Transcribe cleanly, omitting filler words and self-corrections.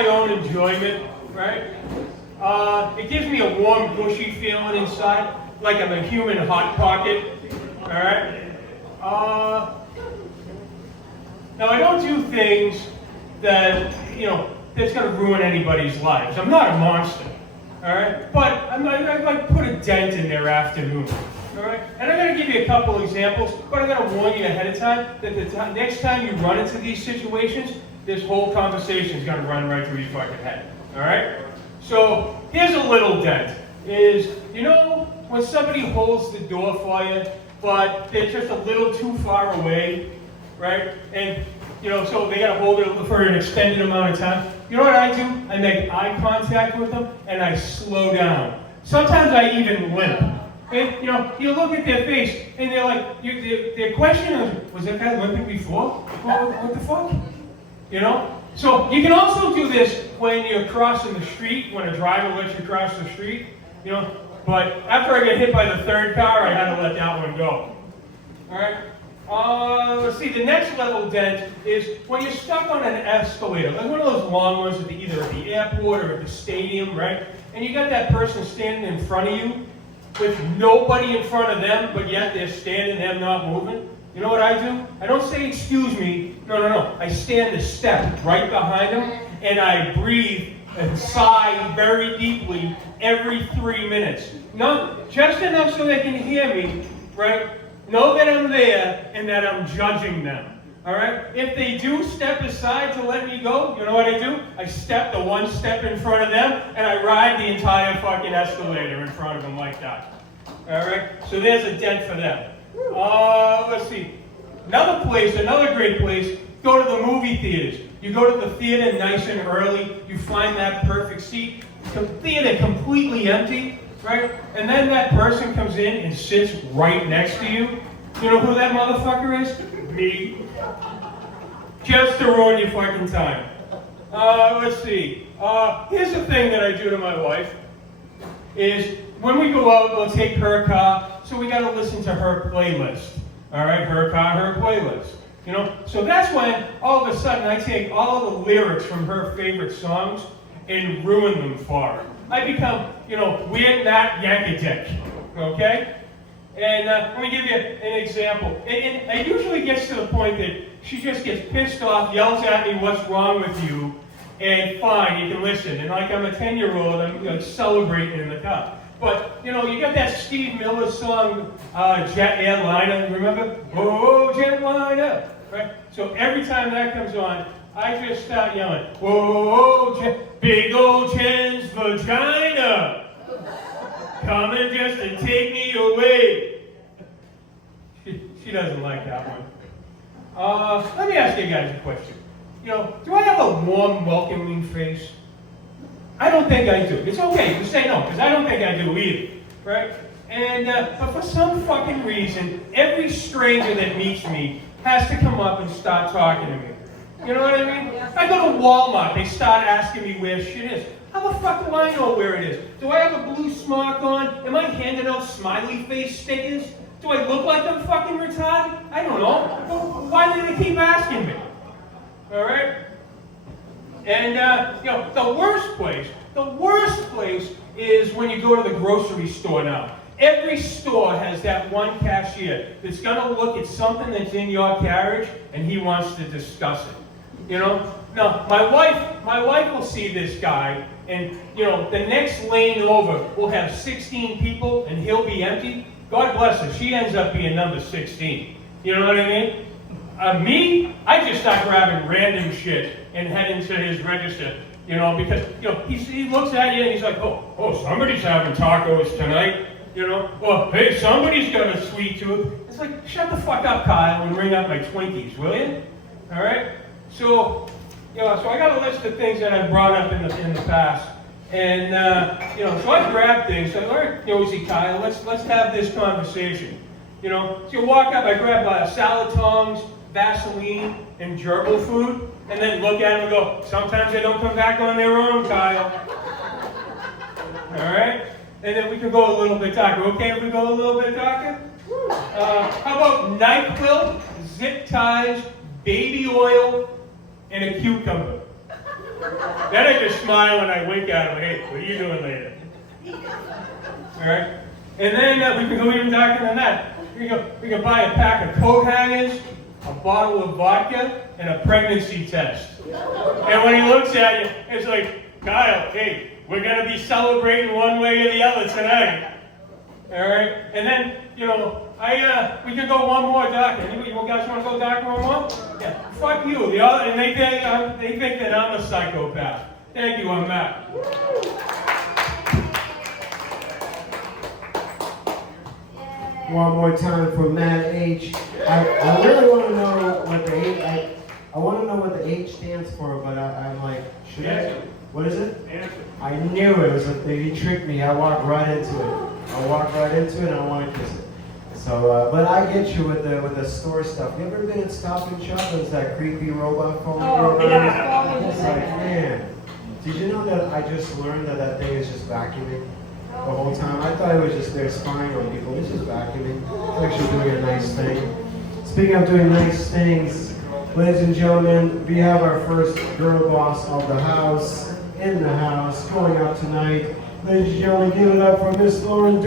my own enjoyment, right? It gives me a warm, gushy feeling inside, like I'm a human hot pocket, all right? Now I don't do things that, that's gonna ruin anybody's lives. I'm not a monster, all right? But I might put a dent in their afternoon, all right? And I'm gonna give you a couple examples, but I'm gonna warn you ahead of time that the next time you run into these situations, this whole conversation is gonna run right through your fucking head, all right? So here's a little dent, is, when somebody holds the door for you, but they're just a little too far away, right? And, so they gotta hold it for an extended amount of time. You know what I do? I make eye contact with them, and I slow down. Sometimes I even limp. And, you look at their face, and they're like, their question is, was that guy limping before? What the fuck? So you can also do this when you're crossing the street, when a driver lets you cross the street, but after I get hit by the third car, I had to let that one go. All right? Let's see, the next level dent is when you're stuck on an escalator, like one of those long ones either at the airport or at the stadium, right? And you got that person standing in front of you with nobody in front of them, but yet they're standing there not moving. You know what I do? I don't say, excuse me. No. I stand a step right behind them, and I breathe and sigh very deeply every 3 minutes. Just enough so they can hear me, right? Know that I'm there and that I'm judging them, all right? If they do step aside to let me go, you know what I do? I step the one step in front of them, and I ride the entire fucking escalator in front of them like that, all right? So there's a dent for them. Let's see. Another great place, go to the movie theaters. You go to the theater nice and early, you find that perfect seat, the theater completely empty, right? And then that person comes in and sits right next to you. You know who that motherfucker is? Me. Just to ruin your fucking time. Let's see. Here's the thing that I do to my wife, is when we go out, we'll take her car, so we gotta listen to her playlist. All right, her car, her playlist. So that's when all of a sudden I take all of the lyrics from her favorite songs and ruin them for her. I become, Weird Matt Yankovic, okay? And let me give you an example. And it usually gets to the point that she just gets pissed off, yells at me, what's wrong with you? And fine, you can listen. And like I'm a 10-year-old, I'm celebrating in the car. But, you got that Steve Miller song, Jet Airliner, remember? Oh, Jetliner, right? So every time that comes on, I just start yelling, whoa, big old Jen's vagina, coming just to take me away. She doesn't like that one. Let me ask you guys a question. Do I have a warm, welcoming face? I don't think I do. It's okay to say no, because I don't think I do either, right? And, but for some fucking reason, every stranger that meets me has to come up and start talking to me. You know what I mean? I go to Walmart, they start asking me where shit is. How the fuck do I know where it is? Do I have a blue smock on? Am I handing out smiley face stickers? Do I look like I'm fucking retarded? I don't know. Well, why do they keep asking me? All right? And, the worst place is when you go to the grocery store now. Every store has that one cashier that's going to look at something that's in your carriage and he wants to discuss it. Now, my wife will see this guy and, the next lane over will have 16 people and he'll be empty. God bless her. She ends up being number 16. You know what I mean? Me, I just start grabbing random shit and head into his register, because, he looks at you and he's like, oh, somebody's having tacos tonight, well, hey, somebody's got a sweet tooth. It's like, shut the fuck up, Kyle, and ring up my Twinkies, will you? All right? So, so I got a list of things that I've brought up in the past. And, so I grabbed things. So, all right, nosy Kyle, let's have this conversation. So you walk up, I grab salad tongs, Vaseline, and gerbil food, and then look at them and go, sometimes they don't come back on their own, Kyle. All right? And then we can go a little bit darker. Okay if we go a little bit darker? How about NyQuil, zip ties, baby oil, and a cucumber? Then I just smile and I wink at him, like, hey, what are you doing later? All right? And then we can go even darker than that. We can buy a pack of coat hangers, a bottle of vodka, and a pregnancy test. And when he looks at you, it's like, Kyle, hey, we're going to be celebrating one way or the other tonight. All right? And then, you know, we can go one more darker. Anybody, you guys want to go darker one more? Yeah. Fuck you. The other, and they think that I'm a psychopath. Thank you, I'm Matt. One more time for Matt H. I really want to know what the H. I want to know what the H stands for, but I'm like, should I? What is it? I knew it was. He tricked me. I walked right into it. I walked right into it, and I want to kiss it. So, but I get you with the store stuff. You ever been at Stop and Shop? There's that creepy robot phone. Oh, yeah. It's like, man. Did you know that I just learned that thing is just vacuuming the whole time? I thought it was just there spying on people. It's just vacuuming. It's actually doing a nice thing. Speaking of doing nice things, ladies and gentlemen, we have our first girl boss of the house, in the house, going up tonight. Ladies and gentlemen, give it up for Miss Lauren Duke.